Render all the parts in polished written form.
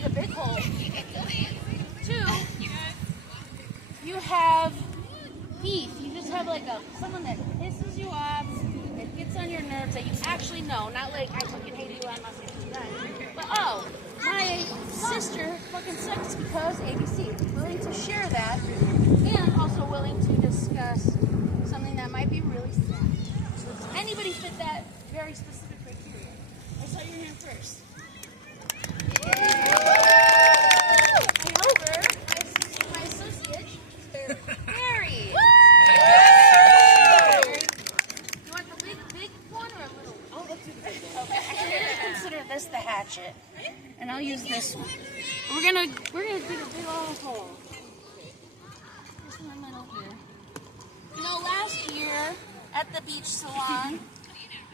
dig a big hole. 2, you have beef. You just have like someone that pisses you off, that gets on your nerves, that you actually know. Not like, I fucking hate you, I'm not saying that. But oh, my sister fucking sucks because ABC. Willing to share that, and also willing to discuss something that might be really sad. So does anybody fit that very specific criteria? I saw your hand first. Over, my associate, Mary. You want the big one or a little one? Oh, let's do the big one. Okay, I'm gonna consider this the hatchet, and I'll use this one. We're gonna dig a big old hole. Just in the middle here. You know, last year at the beach salon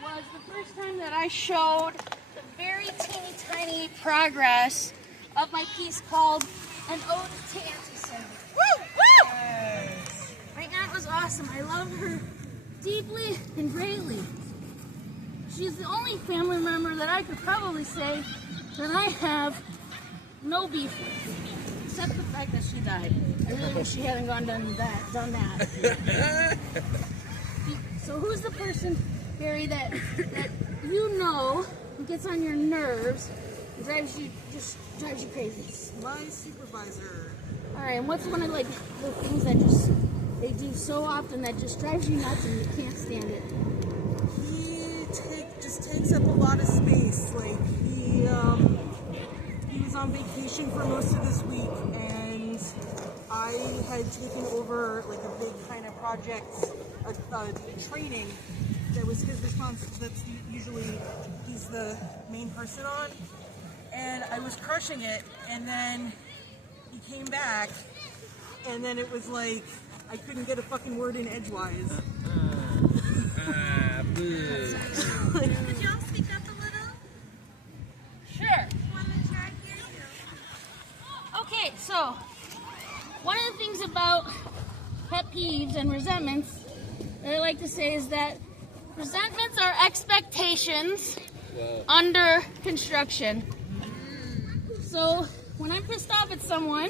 was the first time that I showed the very teeny tiny progress of my piece called An Ode to Auntie Cindy. Woo! Woo! Yes. My aunt was awesome. I love her deeply and greatly. She's the only family member that I could probably say that I have no beef with, except the fact that she died. I really wish she hadn't done that. So who's the person, Barry, that you know gets on your nerves, and drives you crazy? My supervisor. All right, and what's one of like the things that they do so often that just drives you nuts and you can't stand it? He just takes up a lot of space. Like he was on vacation for most of this week, and I had taken over like a big kind of project, a training that was his response. That's usually he's the main person on, and I was crushing it, and then he came back, and then it was like I couldn't get a fucking word in edgewise. Could y'all speak up a little? Sure. Okay, so one of the things about pet peeves and resentments that I like to say is that resentments are expectations under construction. So when I'm pissed off at someone,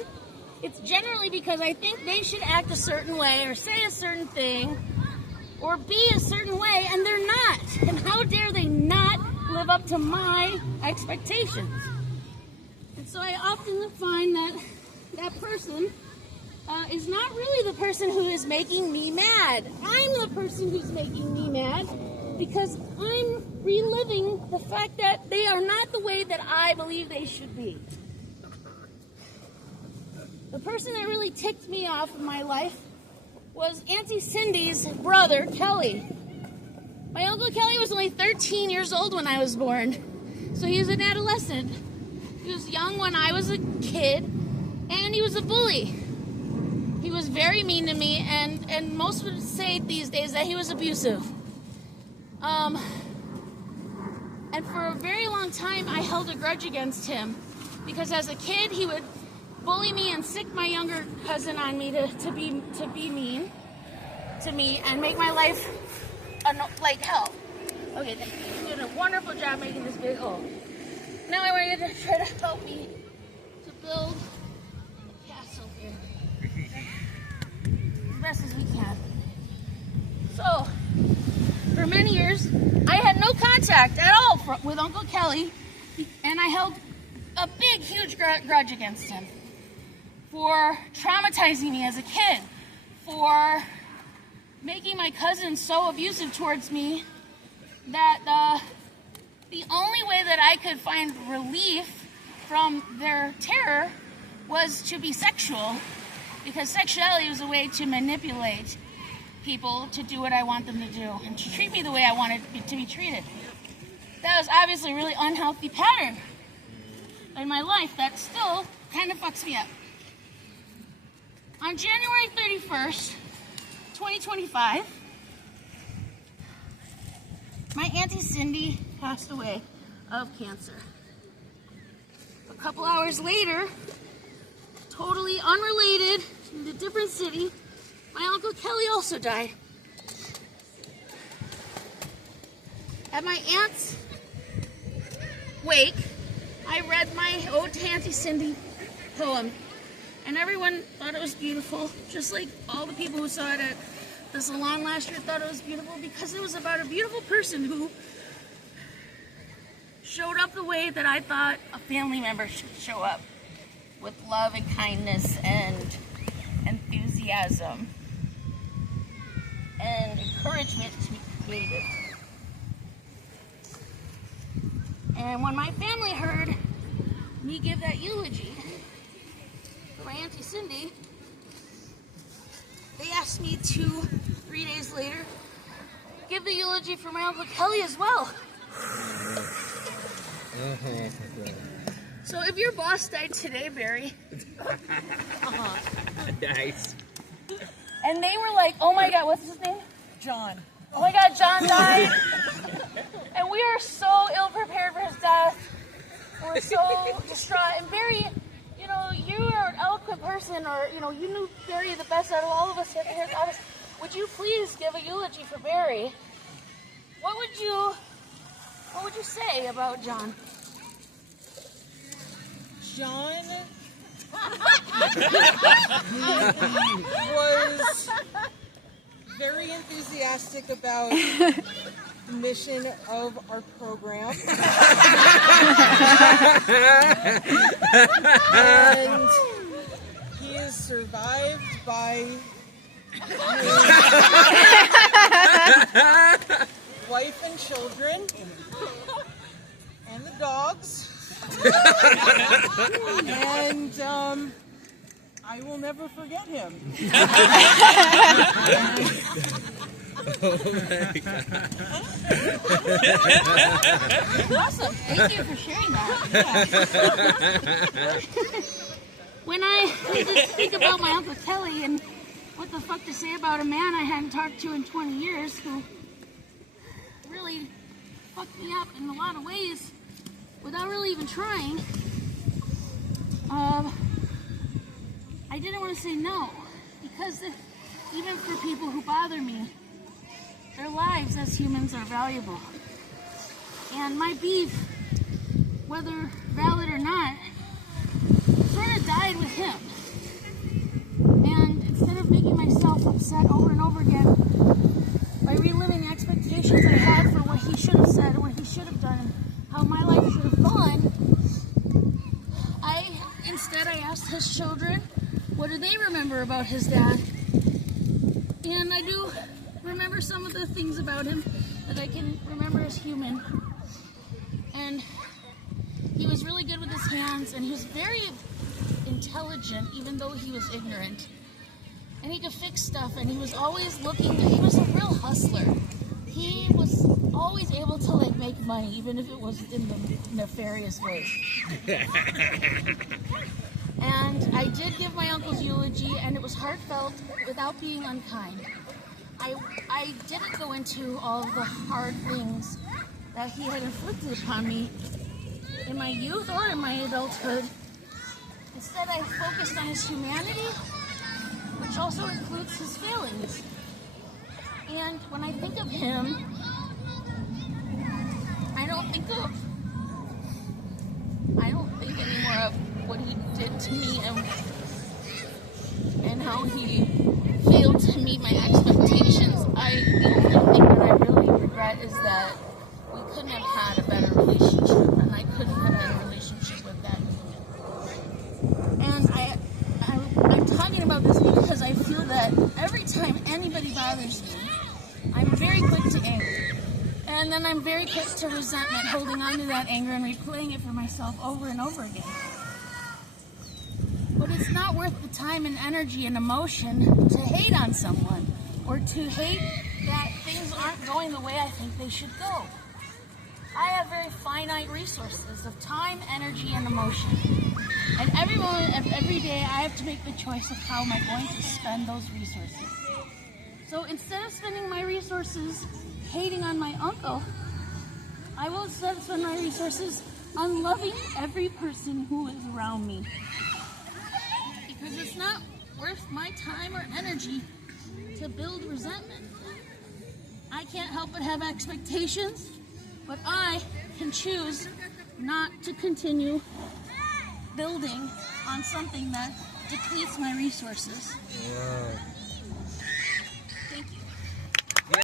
it's generally because I think they should act a certain way or say a certain thing or be a certain way, and they're not. And how dare they not live up to my expectations? And so I often find that that person is not really the person who is making me mad. I'm the person who's making me mad because I'm reliving the fact that they are not the way that I believe they should be. The person that really ticked me off in my life was Auntie Cindy's brother, Kelly. My Uncle Kelly was only 13 years old when I was born, so he was an adolescent. He was young when I was a kid, and he was a bully. He was very mean to me, and most would say these days that he was abusive. And for a very long time, I held a grudge against him, because as a kid, he would bully me and sick my younger cousin on me to be mean to me and make my life like hell. Okay, thank you. You're doing a wonderful job making this big hole. Now I want you to try to help me to build a castle here as best as we can. So, for many years, I had no contact at all with Uncle Kelly, and I held a big, huge grudge against him for traumatizing me as a kid, for making my cousins so abusive towards me that the only way that I could find relief from their terror was to be sexual, because sexuality was a way to manipulate people to do what I want them to do and to treat me the way I wanted to be treated. That was obviously a really unhealthy pattern in my life that still kind of fucks me up. On January 31st, 2025, my Auntie Cindy passed away of cancer. A couple hours later, totally unrelated, in a different city, my Uncle Kelly also died. At my aunt's wake, I read my Ode to Auntie Cindy poem, and everyone thought it was beautiful, just like all the people who saw it at the salon last year thought it was beautiful, because it was about a beautiful person who showed up the way that I thought a family member should show up, with love and kindness and enthusiasm and encouragement to be creative. And when my family heard me give that eulogy for my Auntie Cindy, they asked me to, 3 days later, give the eulogy for my Uncle Kelly as well. So if your boss died today, Barry, Nice. and they were like, oh my God, what's his name? John. Oh my God, John died. And we are so ill prepared for his death. We're so distraught. And Barry, you know, you are an eloquent person, or, you know, you knew Barry the best out of all of us here at the office. Would you please give a eulogy for Barry? What would you say about John? John was very enthusiastic about the mission of our program. And he is survived by his wife and children and the dogs. And I will never forget him. Awesome. Thank you for sharing that. When I just think about my Uncle Kelly and what the fuck to say about a man I hadn't talked to in 20 years who really fucked me up in a lot of ways without really even trying, I didn't want to say no, because even for people who bother me, their lives as humans are valuable. And my beef, whether valid or not, sort of died with him. And instead of making myself upset over and over again by reliving the expectations I had for what he should have said and what he should have done and how my life should have gone, I asked his children, what do they remember about his dad? And I do remember some of the things about him that I can remember as human. And he was really good with his hands, and he was very intelligent, even though he was ignorant. And he could fix stuff, and he was always looking, he was a real hustler. He was always able to like make money, even if it was in the nefarious ways. And I did give my uncle's eulogy, and it was heartfelt without being unkind. I didn't go into all of the hard things that he had inflicted upon me in my youth or in my adulthood. Instead, I focused on his humanity, which also includes his failings. And when I think of him, I don't think anymore of what he did to me and how he failed to meet my expectations. The only thing that I really regret is that we couldn't have had a better relationship, and I couldn't have had a relationship with that human. And I'm talking about this because I feel that every time anybody bothers me, I'm very quick to anger. And then I'm very quick to resentment, holding on to that anger and replaying it for myself over and over again. But it's not worth the time and energy and emotion to hate on someone, or to hate that things aren't going the way I think they should go. I have very finite resources of time, energy, and emotion. And every moment of every day, I have to make the choice of how am I going to spend those resources. So instead of spending my resources hating on my uncle, I will instead spend my resources on loving every person who is around me. Because it's not worth my time or energy to build resentment. I can't help but have expectations, but I can choose not to continue building on something that depletes my resources. Yeah.